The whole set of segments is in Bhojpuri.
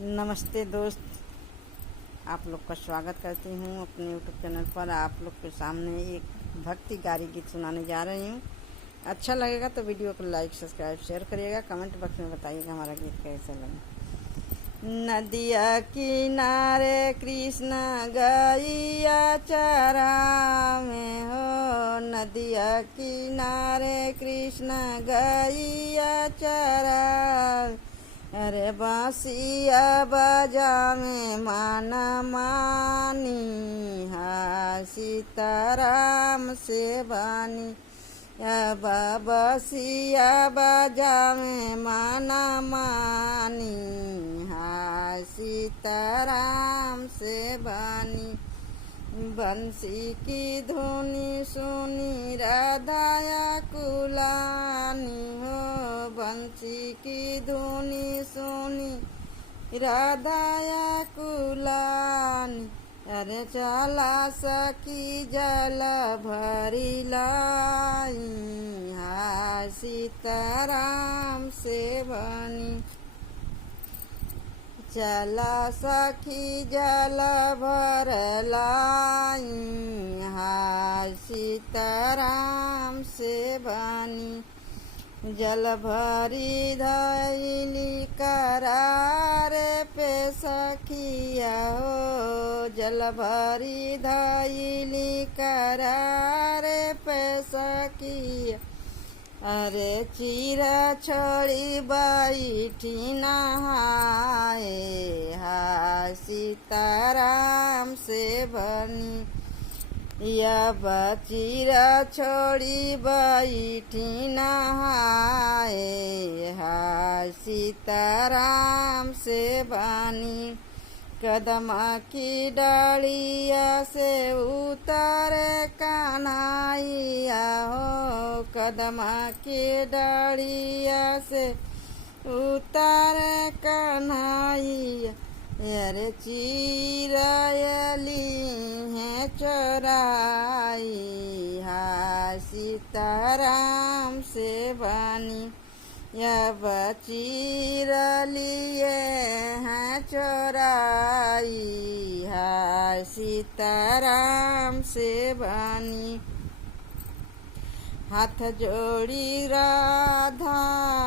नमस्ते दोस्त, आप लोग का स्वागत करती हूँ अपने यूट्यूब चैनल पर। आप लोग के सामने एक भक्ति गारी गीत सुनाने जा रही हूँ। अच्छा लगेगा तो वीडियो को लाइक सब्सक्राइब शेयर करिएगा। कमेंट बॉक्स में बताइएगा हमारा गीत कैसा लगा। नदिया किनारे कृष्ण गैया चरा में हो, नदिया किनारे कृष्ण गैया चरा। अरे बांसिया बजा में माना मानी, हा सीताराम से बानी। बांसिया बजा में माना मानी, हा सीताराम से बानी। बंसी की धुनी सुनी राधाया कुलानी हो, बंसी की धुनी सुनी राधाया कुलानी। अरे चला सखी जल भरी लाई, हा सीताराम से बनी। चला सखी जल भर लाई, हा सीताराम से बनी। जल भरी धैली करार पे सखिया हो, जल भरी धैली करार पे सखिया। अरे चीरा छोड़ी बैठी नहाए, हा सीताराम से बनी। या बचीरा छोड़ी बैठी नहाए, हा सीताराम से बनी। कदम की डालिया से उतारे कन्हैया हो, कदम की डालिया से उतारे कन्हैया। अरे चिरैली है चोराई, हा सीताराम से बनी। या बचिरलिए हैं चोराई, हा सीताराम से बनी। हाथ जोड़ी राधा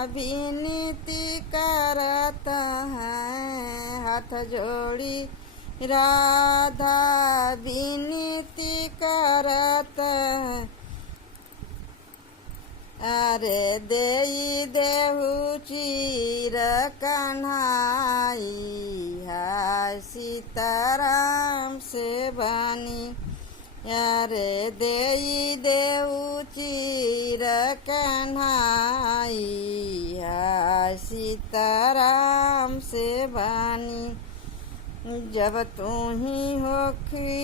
विनती करत है, हाथ जोड़ी राधा विनती करत है। अरे देई देहु चीर कन्हाई, हा सीताराम से बनी। अरे देई देहु चीर कन्हाई, हा सीताराम से बनी। जब तू ही हो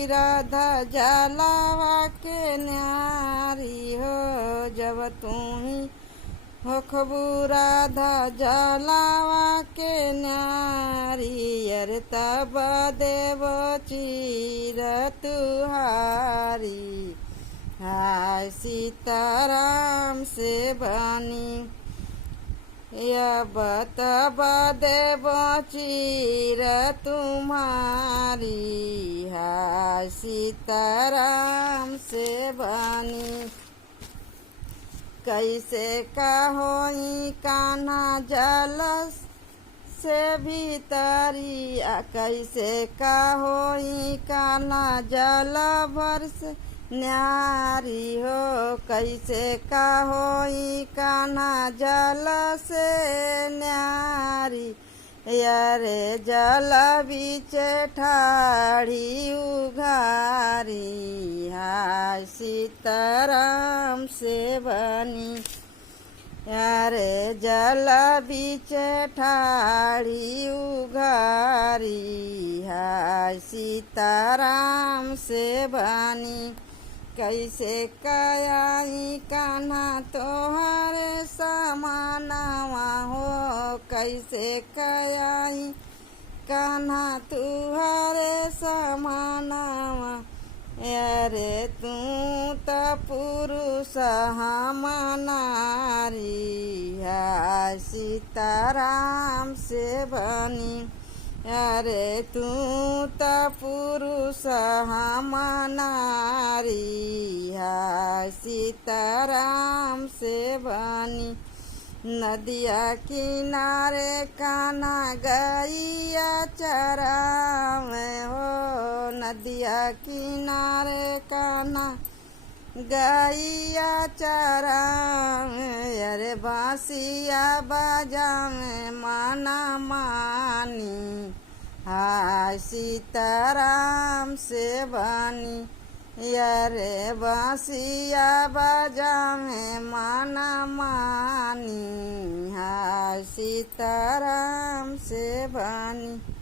राधा जलावा के न्यारी हो, जब तू ही हो खबू राधा जलावा के न्यारी। अरे तब देव चीर तुहारी, हा सीताराम से बनी। या तब देव चीर तुम्हारी, हा सीताराम से बनी। कैसे कहोई कान्हा जल से भीतरी, कैसे कहोई कान्हा जल भर से न्यारी हो, कैसे कहोई कान्हा जल से न्यारी। यारे जल बीच ठाड़ी उघारी, हा सीताराम से बनी। यारे जल बीच ठाड़ी उघारी, हा सीताराम से बनी। कैसे कयाई कान्हा तोहरे समानवा हो, कैसे कयाई कान्हा तुहरे समानवा। अरे तू त पुरुष हम नारी, हा सीताराम से बनी। अरे तू त पुरुष हम नारी है सीताराम से बनी। नदिया किनारे काना गैया चरावे हो, नदिया किनारे काना गैया चरावे। अरे बांसिया बजावे माना मानी हाय सीताराम से बनी। अरे बांसिया बजावे माना मानी हाय सीताराम से बनी।